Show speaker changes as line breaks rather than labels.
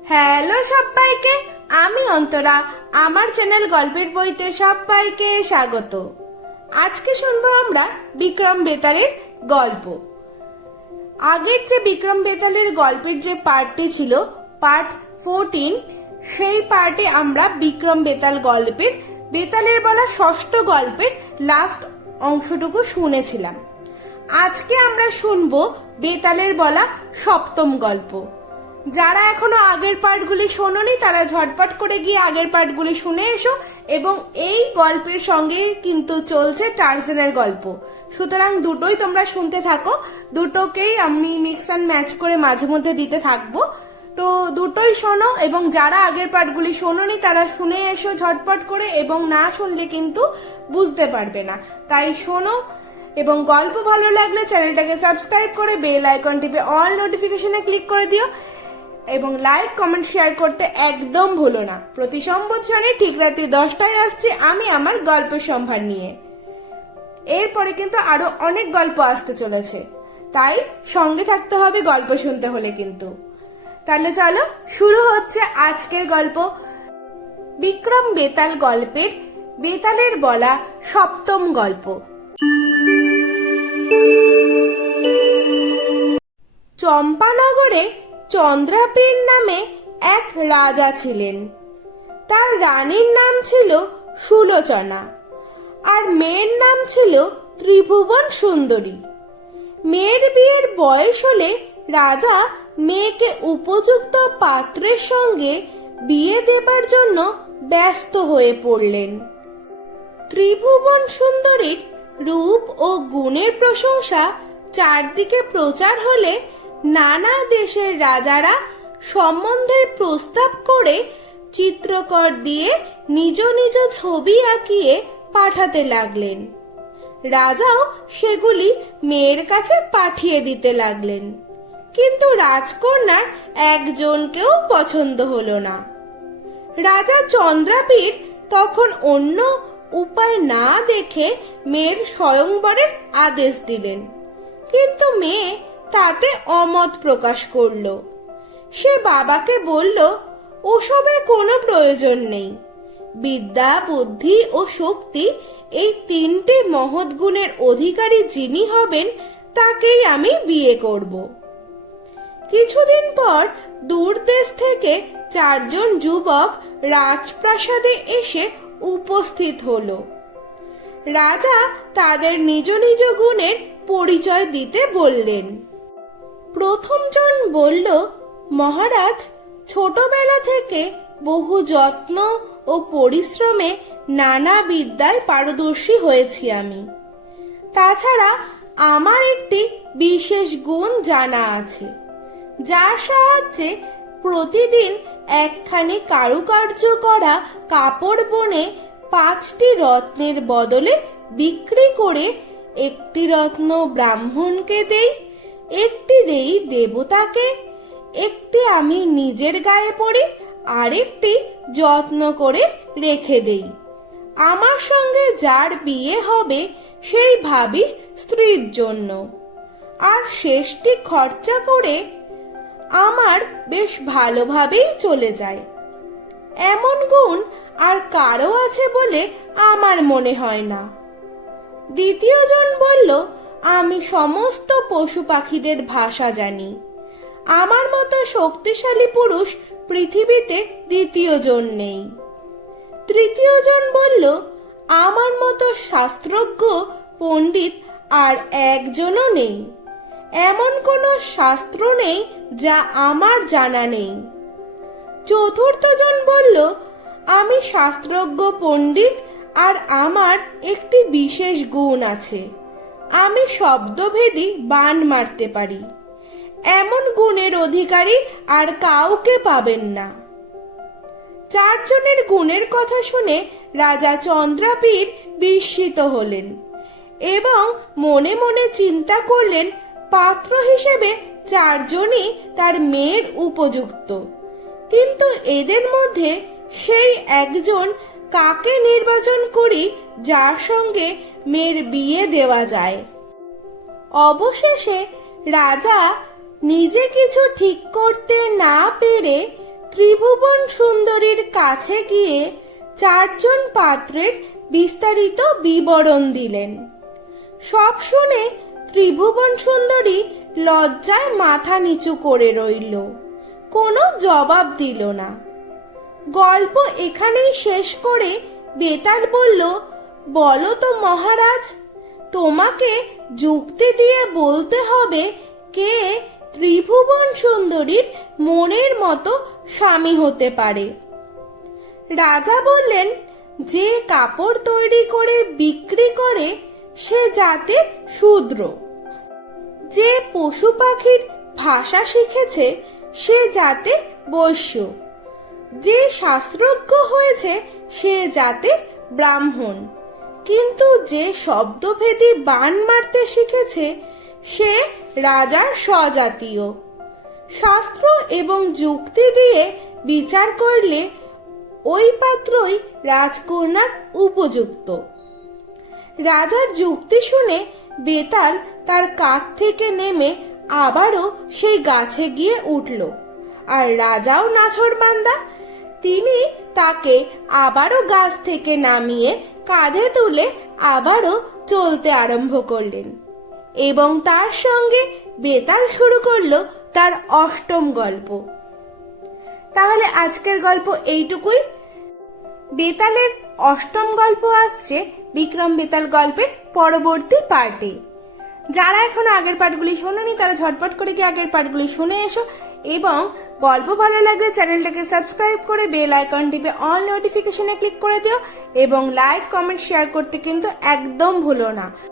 Hello সবাইকে, আমি অন্তরা। আমার চ্যানেল গল্পের বইতে সবাইকে স্বাগত। আজকে শুনব আমরা বিক্রম বেতালের গল্প। আগের যে বিক্রম বেতালের গল্পের যে পার্টটি ছিল পার্ট ফোরটিন সেই পার্টে আমরা বিক্রম বেতাল গল্পের, বেতালের বলা ষষ্ঠ গল্পের লাস্ট অংশটুকু শুনেছিলাম। আজকে আমরা শুনব বেতালের বলা সপ্তম গল্প। যারা এখনও আগের পার্টগুলি শোনোনি, তারা ঝটপট করে গিয়ে আগের পার্টগুলি শুনে এসো এবং এই গল্পের সঙ্গে কিন্তু চলছে টার্জেনের গল্প। সুতরাং দুটোই তোমরা শুনতে থাকো। দুটোকেই আমি মিক্স অ্যান্ড ম্যাচ করে মাঝে মধ্যে দিতে থাকব। তো দুটোই শোনো এবং যারা আগের পার্টগুলি শোনোনি, তারা শুনে এসো ঝটপট করে এবং না শুনলে কিন্তু বুঝতে পারবে না। তাই শোনো এবং গল্প ভালো লাগলে চ্যানেলটাকে সাবস্ক্রাইব করে বেল আইকন টিপে অল নোটিফিকেশনে ক্লিক করে দিও এবং লাইক কমেন্ট শেয়ার করতে একদম ভুলো না। প্রতি সম্বৎসরে ঠিক রাত্রি দশটায় আসছে আমি আমার গল্প সম্ভার নিয়ে। এরপরে কিন্তু আরও অনেক গল্প আসতে চলেছে। তাই সঙ্গে থাকতে হবে গল্প শুনতে হলে কিন্তু। তাহলে চলো, শুরু হচ্ছে আজকের গল্প। বিক্রম বেতাল গল্পের বেতালের বলা সপ্তম গল্প। চম্পানগরে চন্দ্রাপীর নামে এক রাজা ছিলেন। তার রানীর নাম ছিল সুলোচনা আর মেয়ের নাম ছিল ত্রিভুবন সুন্দরী। মেয়ের বিয়ের বয়স হলে রাজা মেয়েকে উপযুক্ত পাত্রের সঙ্গে বিয়ে দেবার জন্য ব্যস্ত হয়ে পড়লেন। ত্রিভুবন সুন্দরীর রূপ ও গুণের প্রশংসা চারদিকে প্রচার হলে নানা দেশের রাজারা সম্বন্ধের প্রস্তাব করে চিত্রকর দিয়ে নিজ নিজ ছবি আঁকিয়ে পাঠাতে লাগলেন। রাজাও সেগুলি মেয়ের কাছে পাঠিয়ে দিতে লাগলেন। কিন্তু রাজকন্যার একজনকেও পছন্দ হল না। রাজা চন্দ্রাবীর তখন অন্য উপায় না দেখে মেয়ের স্বয়ংবরের আদেশ দিলেন। কিন্তু মেয়ে তাতে অমত প্রকাশ করল। সে বাবাকে বলল, ওসবের কোনো প্রয়োজন নেই। বিদ্যা, বুদ্ধি ও শক্তি এই তিনটে মহৎ গুণের অধিকারী যিনি হবেন, তাকেই আমি বিয়ে করব। কিছুদিন পর দূর দেশ থেকে চারজন যুবক রাজপ্রাসাদে এসে উপস্থিত হলো। রাজা তাদের নিজ নিজ গুণের পরিচয় দিতে বললেন। প্রথমজন বলল, মহারাজ, ছোটবেলা থেকে বহু যত্ন ও পরিশ্রমে নানা বিদ্যায় পারদর্শী হয়েছি আমি। তাছাড়া আমার একটি বিশেষ গুণ জানা আছে, যার সাহায্যে প্রতিদিন একখানি কারুকার্য করা কাপড় বনে পাঁচটি রত্নের বদলে বিক্রি করে একটি রত্ন ব্রাহ্মণকে দেই দেই দেবতাকে একটি আমি নিজের গায়ে পরি আরেকটি যত্ন করে রেখে দেই। আমার সঙ্গে যার বিয়ে হবে, সেই ভাবি স্ত্রীর জন্য। আর শেষটি খরচা করে আমার বেশ ভালোভাবেই চলে যায়। এমন গুণ আর কারও আছে বলে আমার মনে হয় না। দ্বিতীয়জন বলল আমি সমস্ত পশু পাখিদের ভাষা জানি। আমার মতো শক্তিশালী পুরুষ পৃথিবীতে দ্বিতীয়জন নেই। তৃতীয়জন বলল, আমার মতো শাস্ত্রজ্ঞ, পণ্ডিত আর একজনও নেই। এমন কোনো শাস্ত্র নেই যা আমার জানা নেই। চতুর্থজন বলল, আমি শাস্ত্রজ্ঞ, পণ্ডিত আর আমার একটি বিশেষ গুণ আছে। আমি শব্দভেদী বান মারতে পারি। এমন গুণের অধিকারী আর কাউকে পাবেন না। চারজনের গুণের কথা শুনে রাজা চন্দ্রাপীর বিস্মিত হলেন এবং মনে মনে চিন্তা করলেন, পাত্র হিসেবে চারজনই তার মেয়ের উপযুক্ত। কিন্তু এদের মধ্যে সেই একজন কাকে নির্বাচন করি যার সঙ্গে মেয়ের বিয়ে দেওয়া যায়। অবশেষে রাজা নিজে কিছু ঠিক করতে না পেরে ত্রিভুবন সুন্দরীর কাছে গিয়ে চারজন পাত্রের বিস্তারিত বিবরণ দিলেন। সব শুনে ত্রিভুবন সুন্দরী লজ্জায় মাথা নিচু করে রইল। কোনো জবাব দিল না। গল্প এখানেই শেষ করে বেতাল বলল, বলো তো মহারাজ, তোমাকে যুক্তি দিয়ে বলতে হবে কে ত্রিভুবন সুন্দরীর মনের মতো স্বামী হতে পারে। রাজা বললেন, যে কাপড় তৈরি করে বিক্রি করে সে জাতের শূদ্র। যে পশু পাখির ভাষা শিখেছে সে জাতে বৈশ্য। যে শাস্ত্রজ্ঞ হয়েছে, সে জাতে ব্রাহ্মণ। কিন্তু যে শব্দভেদী বান মারতে শিখেছে, সে রাজার স্বজাতীয়। শাস্ত্র এবং যুক্তি দিয়ে বিচার করলে ওই পাত্রই রাজকন্যার উপযুক্ত। রাজার যুক্তি শুনে বেতাল তার কাঠ থেকে নেমে আবারও সেই গাছে গিয়ে উঠল। আর রাজাও নাছর বান্দা তিনি তাকে আবারও গাছ থেকে নামিয়ে কাঁধে তুলে আবারও চলতে আরম্ভ করলেন এবং তার সঙ্গে বেতাল শুরু করল তার অষ্টম গল্প। তাহলে আজকের গল্প এইটুকুই। বেতালের অষ্টম গল্প আসছে বিক্রম বেতাল গল্পের পরবর্তী পার্টে। যারা এখনও আগের পার্টগুলি শোনেনি, তারা ঝটপট করে কি আগের পার্টগুলি শুনে এসো। এবং গল্প ভালো লাগলে চ্যানেলটাকে সাবস্ক্রাইব করে বেল আইকন টিপে অল নোটিফিকেশনে ক্লিক করে দিও এবং লাইক, কমেন্ট, শেয়ার করতে কিন্তু একদম ভুলো না।